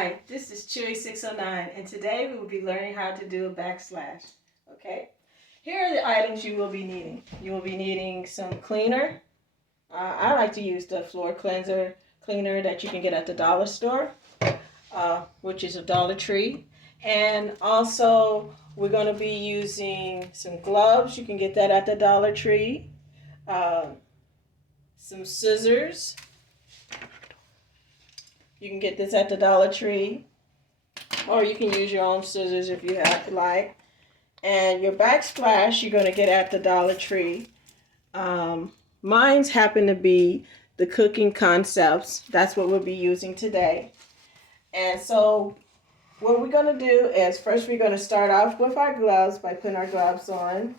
Hi, this is Chewy609, and today we will be learning how to do a backsplash. Okay, here are the items you will be needing. You will be needing some cleaner. I like to use the floor cleaner that you can get at the dollar store, which is a Dollar Tree. And also, we're going to be using some gloves. You can get that at the Dollar Tree. Uh, some scissors. You can get this at the Dollar Tree, or you can use your own scissors if you like. And your backsplash you're going to get at the Dollar Tree. Mine's happen to be the cooking concepts. That's what we'll be using today. And so what we're going to do is first we're going to start off with our gloves by putting our gloves on.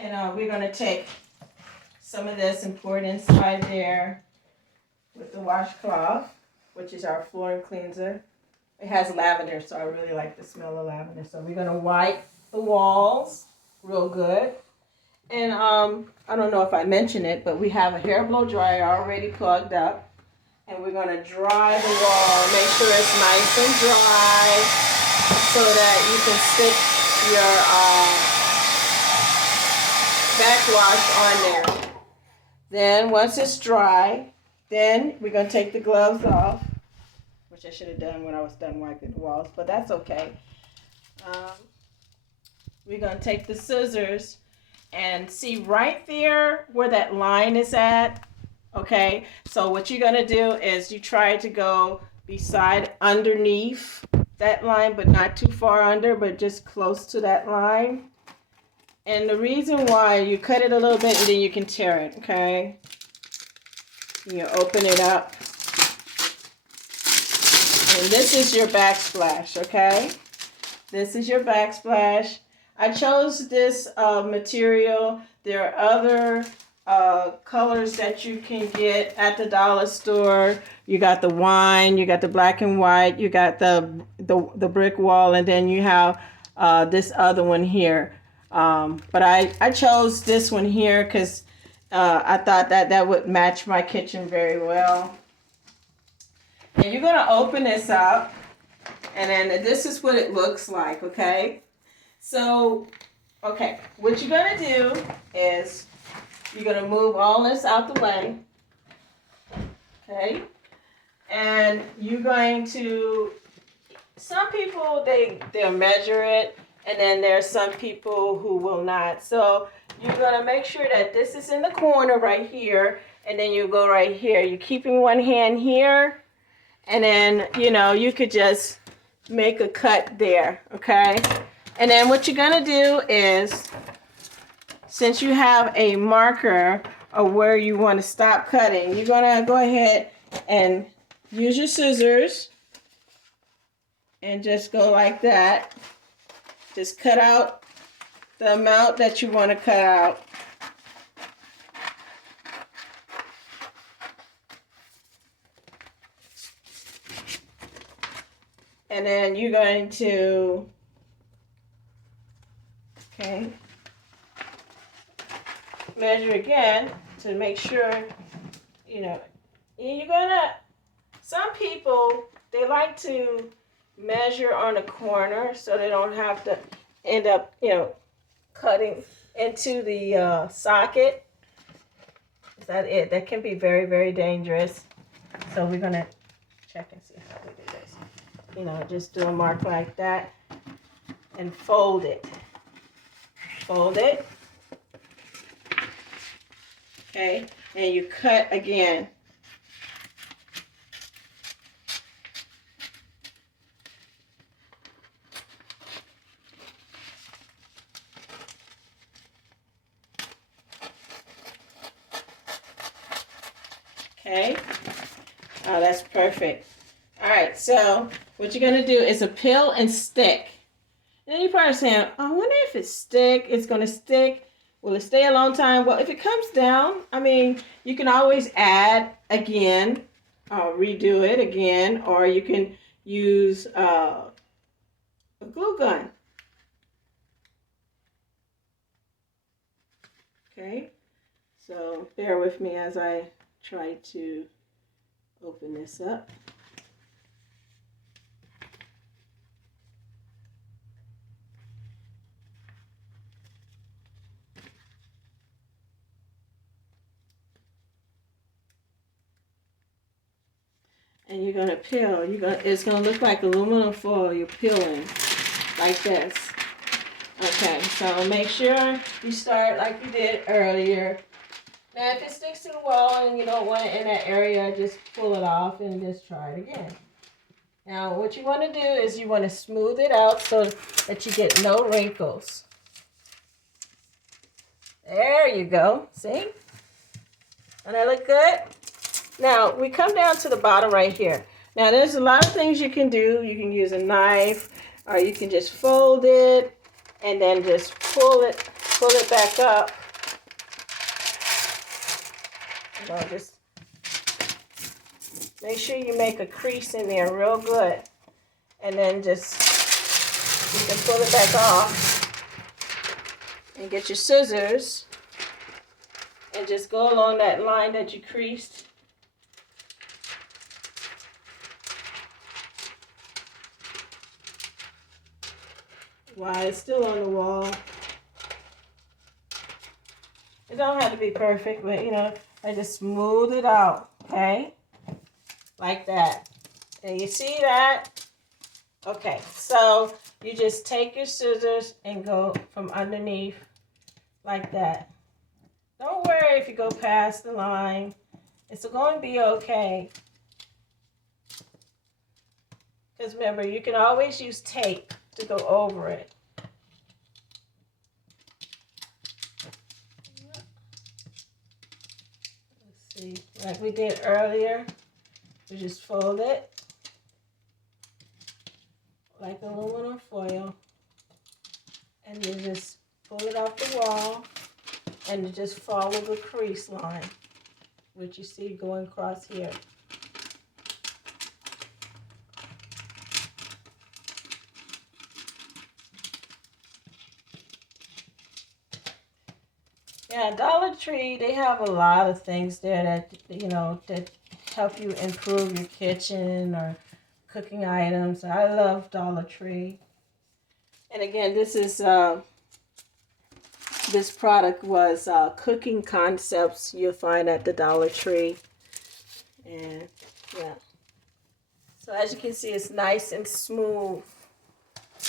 And we're going to take some of this and pour it inside there with the washcloth, which is our floor cleanser. It has lavender, so I really like the smell of lavender. So we're going to wipe the walls real good. And I don't know if I mentioned it, but we have a hair blow dryer already plugged up. And we're going to dry the wall. Make sure it's nice and dry so that you can stick your backwash on there. Then once it's dry, then we're going to take the gloves off, which I should have done when I was done wiping the walls, but that's okay. We're going to take the scissors and see right there where that line is at. Okay, so what you're going to do is you try to go underneath that line, but not too far under, but just close to that line. And the reason why, you cut it a little bit and then you can tear it, okay? You open it up. And this is your backsplash, okay? This is your backsplash. I chose this material. There are other colors that you can get at the dollar store. You got the wine, you got the black and white, you got the brick wall, and then you have this other one here. But I chose this one here because I thought that would match my kitchen very well. And you're going to open this up, and then this is what it looks like, okay? So, okay, what you're going to do is you're going to move all this out the way, okay? And you're going to, some people, they'll measure it. And then there's some people who will not. So you're going to make sure that this is in the corner right here. And then you go right here. You're keeping one hand here. And then, you could just make a cut there. Okay. And then what you're going to do is, since you have a marker of where you want to stop cutting, you're going to go ahead and use your scissors. And just go like that. Just cut out the amount that you want to cut out. And then you're going to, measure again to make sure, you're going to, some people, they like to measure on a corner so they don't have to end up, cutting into the socket. Is that it? That can be very, very dangerous. So we're going to check and see how we do this. Just do a mark like that and fold it. Fold it. Okay, and you cut again. Okay, oh, that's perfect. All right, so what you're going to do is a peel and stick. And then you're probably saying, I wonder if it's going to stick. Will it stay a long time? Well, if it comes down, you can always add again, redo it again, or you can use a glue gun. Okay, so bear with me as I try to open this up. And you're gonna peel. It's gonna look like aluminum foil. You're peeling like this. Okay, so make sure you start like you did earlier. Now, if it sticks to the wall and you don't want it in that area, just pull it off and just try it again. Now, what you want to do is you want to smooth it out so that you get no wrinkles. There you go. See? Doesn't that look good? Now, we come down to the bottom right here. Now, there's a lot of things you can do. You can use a knife, or you can just fold it and then just pull it back up. You know, just make sure you make a crease in there real good. And then just, you can pull it back off and get your scissors and just go along that line that you creased. While it's still on the wall. It don't have to be perfect, but you know, I just smooth it out, okay? Like that. And you see that? Okay, so you just take your scissors and go from underneath like that. Don't worry if you go past the line. It's going to be okay. Because remember, you can always use tape to go over it. Let's see, like we did earlier, we just fold it like aluminum foil, and you just pull it off the wall, and you just follow the crease line, which you see going across here. Yeah, Dollar Tree, they have a lot of things there that, you know, that help you improve your kitchen or cooking items. I love Dollar Tree. And again, this product was cooking concepts you'll find at the Dollar Tree. And yeah. So as you can see, it's nice and smooth.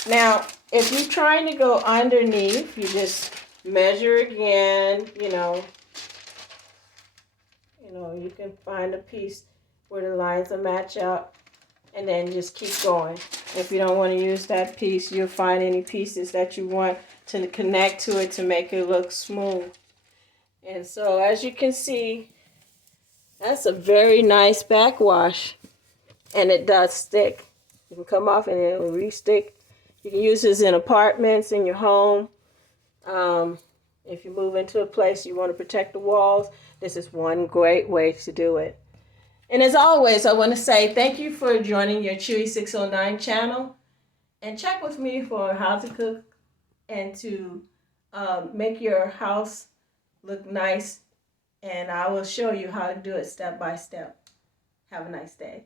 Now, if you're trying to go underneath, you just measure again, you know, you can find a piece where the lines will match up, and then just keep going. If you don't want to use that piece, you'll find any pieces that you want to connect to it to make it look smooth. And so as you can see, that's a very nice backwash, and it does stick. You can come off and it will re-stick. You can use this in apartments, in your home. If you move into a place you want to protect the walls, this is one great way to do it. And as always, I want to say thank you for joining your Chewy 609 channel. And check with me for how to cook and to make your house look nice. And I will show you how to do it step by step. Have a nice day.